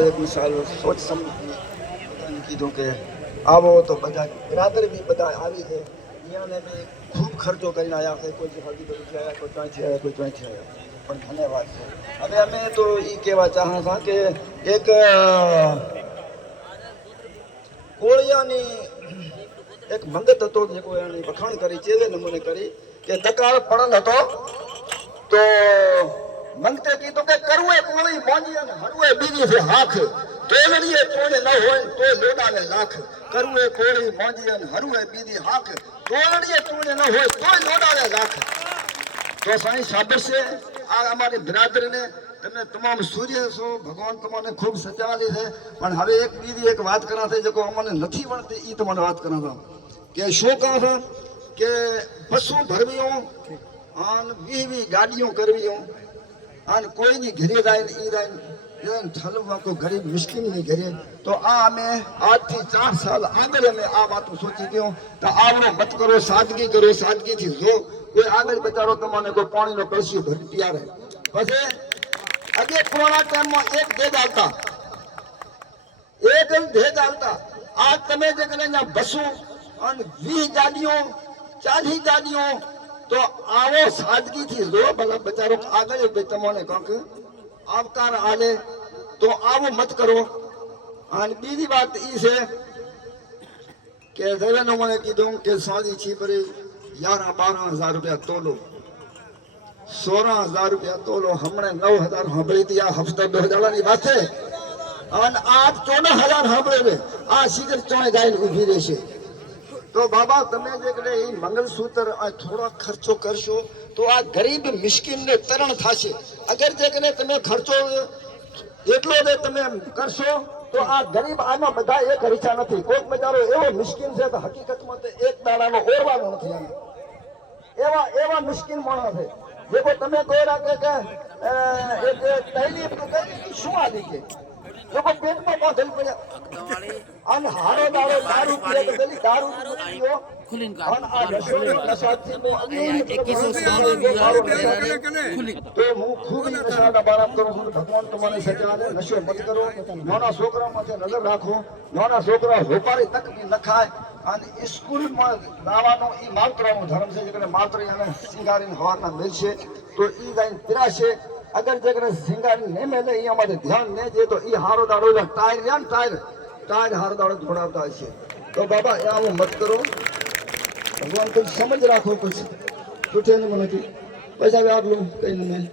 એક મિસાલ સોચ સમજી બધાને કીધું કે આવો તો બધા બરાબર બી બધા આવી છે અહીંયાને બી ખૂબ ખર્ચો કરીને આવ્યા છે કોઈ હલ્દી બધી આવ્યા કોઈ ત્યાંથી આવ્યા કોઈ ત્યાંથી આવ્યા પણ ધન્યવાદ છે હવે અમે તો એ કહેવા ચાહા હતા કે એક કોળિયાની એક મંગત હતો જેકો એની વખાણ કરી જેવે નમૂને કરી કે દકાળ પડલ હતો તો મંગતે કીધું કે કરવું કોળી મોંજી અને હરવું બીજી છે હાથ તોલડીએ તોડે ન હોય તો લોડાને લાખ કરવું કોળી મોંજી અને હરવું બીજી હાથ તોલડીએ તોડે ન હોય તો લોડાને લાખ તો સાईं શાબાશ છે આ અમારી બિરાદરીને તમે તમામ સૂર્ય છો ભગવાન તમને ખૂબ સજાવાલી છે પણ હવે એક બીજી એક વાત કરા છે જેકો અમને નથી વણતી એ તમને વાત કરા હતા કે શું કહો છો કે બસો ભરવીઓ અને 20 ગાડીઓ કરવીઓ અને કોઈની ઘરે જાય ઈ જાય ઠલવા કોઈ ગરીબ મિસ્કીનની ઘરે તો આ અમે આજથી 4 સાલ આગળ અમે આ વાતો સોચી ગયો તો આવડો મત કરો સાદગીથી જો કોઈ આગળ બચારો તમને કોઈ પાણીનો કળશી ભરી ત્યારે પછી અગે કોરોના ટાઈમમાં એક ભેદ આવતા આ તમે જે કને ના બસો અને 20 ગાડીઓ 40 ગાડીઓ તો આવો સાદગીથી જો ભલા બચારો આગળ તમને કંક આવકાર આલે તો આવો મત કરો અને બીજી વાત ઈ છે કે દેવેનો મને કીધું કે સાદી છીપરી 11-12 હજાર રૂપિયા તોલો 16,000 રૂપિયા તોલો હમણે 9,000 સાંભળી હતી આ હપ્તા 2000 ની વાત છે અને આ 14,000 સાંભળે આ શિખર ચોય જાય ઊભી રહેશે તો બાબા તમે જે કને એ મંગલસૂત્ર આ થોડો ખર્ચો કરશો તો આ ગરીબ મિસ્કીનને તરણ થશે અગર જે કને તમે ખર્ચો એટલો જ તમે કરશો તો આ ગરીબ આમાં બધા એક રીચા નથી કોઈક બચારો એવો મિસ્કીન છે તો હકીકતમાં તો એક દાડાનો ઓરવાનો નથી એવા મિસ્કીન માણસ છે જેકો તમે કોઈ રાખે કે એક તૈલીફ તો કઈ શું આદી કે લોકો પેટમાં બાંધેલ પડ્યા અને હારો દારૂ પીએ તો પેલી દારૂ પીઓ અને આ નશાથી તો હું ખૂબ નશાના બારામ કરું છું ભગવાન તમારી સજા દે નશો મત કરો નાના છોકરા માથે નજર રાખો નાના છોકરા હોપારી તક બી ન ખાય અને સ્કૂલમાં લાવવાનો એ માવતરાનો ધર્મ છે જે માત્ર એને સિંગારીને હવારના મેળશે તો એ ગાઈને પીરાશે અગર જે સિંગારી નહીં મેલે એ અમારે ધ્યાન નહીં દે તો એ હારો દાડો ટાયર રહ્યા ને ટાયર હારો દાડો દોડાવતા હશે તો બાબા એ આવું મત કરો ભગવાન કોઈ સમજ રાખો પછી તૂટે ને મને પછી આગલું કઈ નહીં